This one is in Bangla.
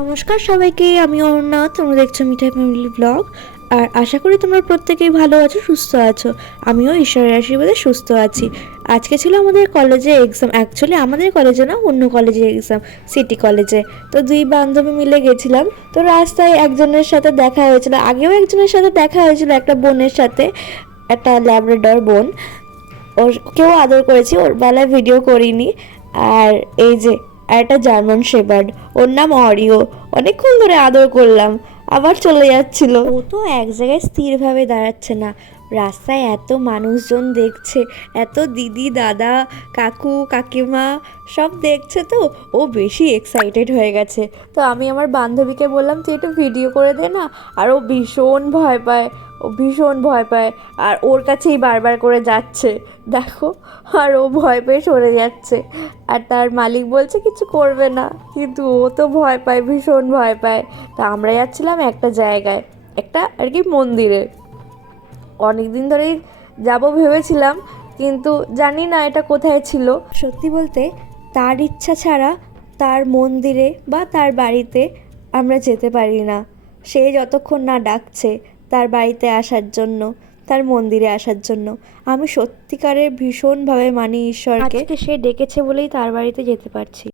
নমস্কার সবাইকে, আমি অরুণা, তোমরা দেখছ মিঠাই ফ্যামিলি ব্লগ আর আশা করি তোমরা প্রত্যেকেই ভালো আছো, সুস্থ আছো। আমিও ঈশ্বরের আশীর্বাদে সুস্থ আছি। আজকে ছিল আমাদের কলেজে এক্সাম অ্যাকচুয়ালি আমাদের কলেজে না, অন্য কলেজে এক্সাম সিটি কলেজে তো দুই বান্ধবী মিলে গেছিলাম। তো রাস্তায় একজনের সাথে দেখা হয়েছিল। আগেও একজনের সাথে দেখা হয়েছিল, একটা বোনের সাথে, একটা ল্যাবরেটর বোন। ওর কেউ আদর করেছি, ওর বেলায় ভিডিও করিনি। আর এই যে আর একটা জার্মান শেপার্ড ওর নাম অরিও। অনেকক্ষণ ধরে আদর করলাম। আবার চলে যাচ্ছিল। ও তো এক জায়গায় স্থিরভাবে দাঁড়াচ্ছে না। রাস্তায় এত মানুষজন দেখছে, এত দিদি, দাদা, কাকু, কাকিমা সব দেখছে তো। ও বেশি এক্সাইটেড হয়ে গেছে। তো আমি আমার বান্ধবীকে বললাম, তুই একটু ভিডিও করে দে না। আর ও ভীষণ ভয় পায়। ও ভীষণ ভয় পায়। আর ওর কাছেই বারবার করে যাচ্ছে। দেখো, আর ও ভয় পেয়ে সরে যাচ্ছে। আর তার মালিক বলছে কিছু করবে না। কিন্তু ও তো ভয় পায়, ভীষণ ভয় পায়। তা আমরা যাচ্ছিলাম একটা জায়গায়, একটা আর কি মন্দিরে। অনেক দিন ধরেই যাব ভেবেছিলাম, কিন্তু জানি না এটা কোথায় ছিল। সত্যি বলতে, তার ইচ্ছা ছাড়া তার মন্দিরে বা তার বাড়িতে আমরা যেতে পারি না। সে যতক্ষণ না ডাকছে তার বাড়িতে আসার জন্য। তার মন্দিরে আসার জন্য। আমি সত্যিকারের ভীষণভাবে মানি ঈশ্বরকে। সে ডেকেছে বলেই তার বাড়িতে যেতে পারছি।